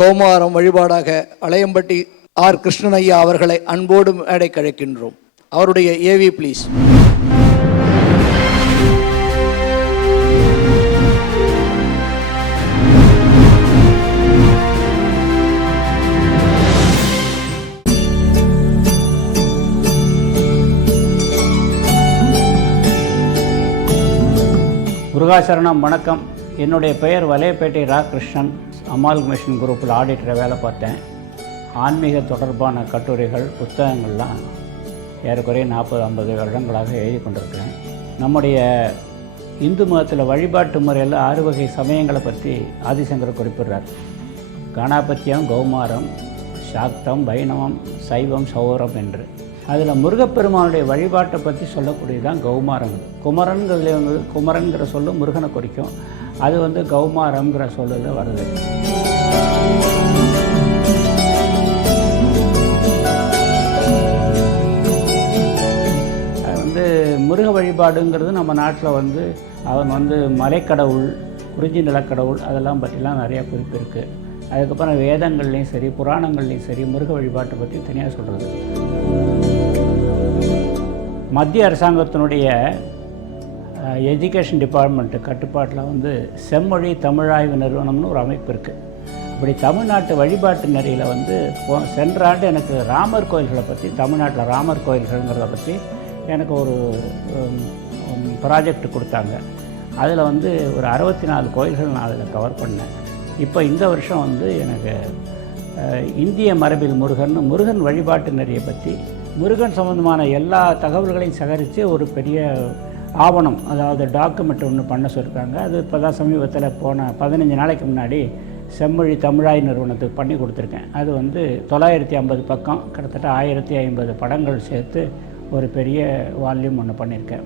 கௌமாரம் வழிபாடாக அலையம்பட்டி ஆர் கிருஷ்ணனையா அவர்களை அன்போடு மேடை கழைக்கின்றோம். அவருடைய ஏவி ப்ளீஸ். முருகாசரணம். வணக்கம். என்னுடைய பெயர் வலையப்பேட்டை ரா கிருஷ்ணன். அமால்கமேஷன் குரூப்பில் ஆடிட்டரை வேலை பார்த்தேன். ஆன்மீக தொடர்பான கட்டுரைகள் புத்தகங்கள்லாம் ஏறக்குறைய 40-50 வருடங்களாக எழுதி கொண்டிருக்கிறேன். நம்முடைய இந்து மதத்தில் வழிபாட்டு முறையில் 6 வகை சமயங்களை பற்றி ஆதிசங்கர் குறிப்பிடுறார். கணபத்தியம், கௌமாரம், சாக்தம், வைணவம், சைவம், சௌரம் என்று. அதில் முருகப்பெருமானுடைய வழிபாட்டை பற்றி சொல்லக்கூடியதான் கௌமாரம். குமரன்கிறதுல வந்து குமரன்கிற சொல்லு முருகனை குறிக்கும். அது வந்து கௌமாரம்ங்கிற சொல்லில் வருது. அது வந்து முருக வழிபாடுங்கிறது நம்ம நாட்டில் வந்து அவன் வந்து மலைக்கடவுள், குறிஞ்சி நிலக்கடவுள் அதெல்லாம் பற்றிலாம் நிறையா குறிப்பு இருக்குது. அதுக்கப்புறம் வேதங்கள்லேயும் சரி புராணங்கள்லேயும் சரி முருக வழிபாட்டை பற்றி தனியாக சொல்கிறது. மத்திய அரசாங்கத்தினுடைய எஜுகேஷன் டிபார்ட்மெண்ட்டு கட்டுப்பாட்டில் வந்து செம்மொழி தமிழாய்வு நிறுவனம்னு ஒரு அமைப்பு இருக்குது. இப்படி தமிழ்நாட்டு வழிபாட்டு நெறியில் வந்து சென்ற ஆண்டு எனக்கு ராமர் கோயில்களை பற்றி, தமிழ்நாட்டில் ராமர் கோயில்கள்ங்கிறத பற்றி எனக்கு ஒரு ப்ராஜெக்ட் கொடுத்தாங்க. அதில் வந்து ஒரு 64 கோயில்கள் நான் அதில் கவர் பண்ணேன். இப்போ இந்த வருஷம் வந்து எனக்கு இந்திய மரபில் முருகன் வழிபாட்டு நெறியை பற்றி, முருகன் சம்பந்தமான எல்லா தகவல்களையும் சேகரித்து ஒரு பெரிய ஆவணம், அதாவது டாக்குமெண்ட் ஒன்று பண்ண சொல்லியிருக்காங்க. அது இப்போ தான் சமீபத்தில் போன 15 நாளைக்கு முன்னாடி செம்மொழி தமிழாய் நிறுவனத்துக்கு பண்ணி கொடுத்துருக்கேன். அது வந்து 950 பக்கம், கிட்டத்தட்ட 1050 படங்கள் சேர்த்து ஒரு பெரிய வால்யூம் ஒன்று பண்ணியிருக்கேன்.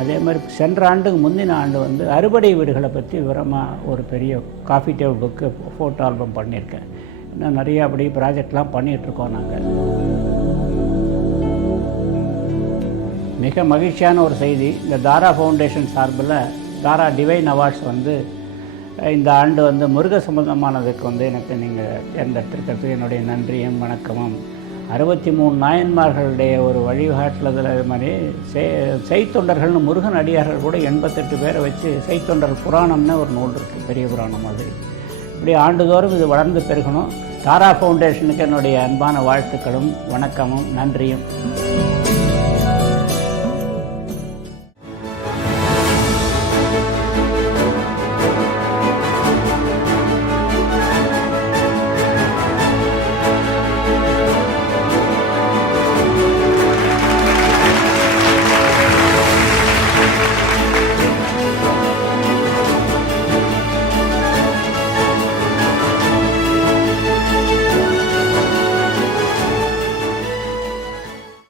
அதே மாதிரி சென்ற ஆண்டுக்கு முந்தின ஆண்டு வந்து அறுபடை வீடுகளை பற்றி விவரமாக ஒரு பெரிய coffee table book, photo album பண்ணியிருக்கேன். இன்னும் நிறைய அப்படி ப்ராஜெக்ட்லாம் பண்ணிகிட்ருக்கோம் நாங்கள். மிக மகிழ்ச்சியான ஒரு செய்தி, இந்த தாரா ஃபவுண்டேஷன் சார்பில் தாரா டிவைன் அவார்ட்ஸ் வந்து இந்த ஆண்டு வந்து முருக சம்பந்தமானதுக்கு வந்து எனக்கு நீங்கள் தேர்ந்தெடுத்திருக்கிறதுக்கு என்னுடைய நன்றியும் வணக்கமும். 63 நாயன்மார்களுடைய ஒரு வழிகாட்டுதல். அது மாதிரி செய்தொண்டர்கள்னு முருகன் அடியார்கள் கூட 88 பேரை வச்சு செய்தொண்டர் புராணம்னு ஒரு நூல் இருக்குது, பெரிய புராணம் மாதிரி. இப்படி ஆண்டுதோறும் இது வளர்ந்து பெருகணும். தாரா ஃபவுண்டேஷனுக்கு என்னுடைய அன்பான வாழ்த்துக்களும் வணக்கமும் நன்றியும்.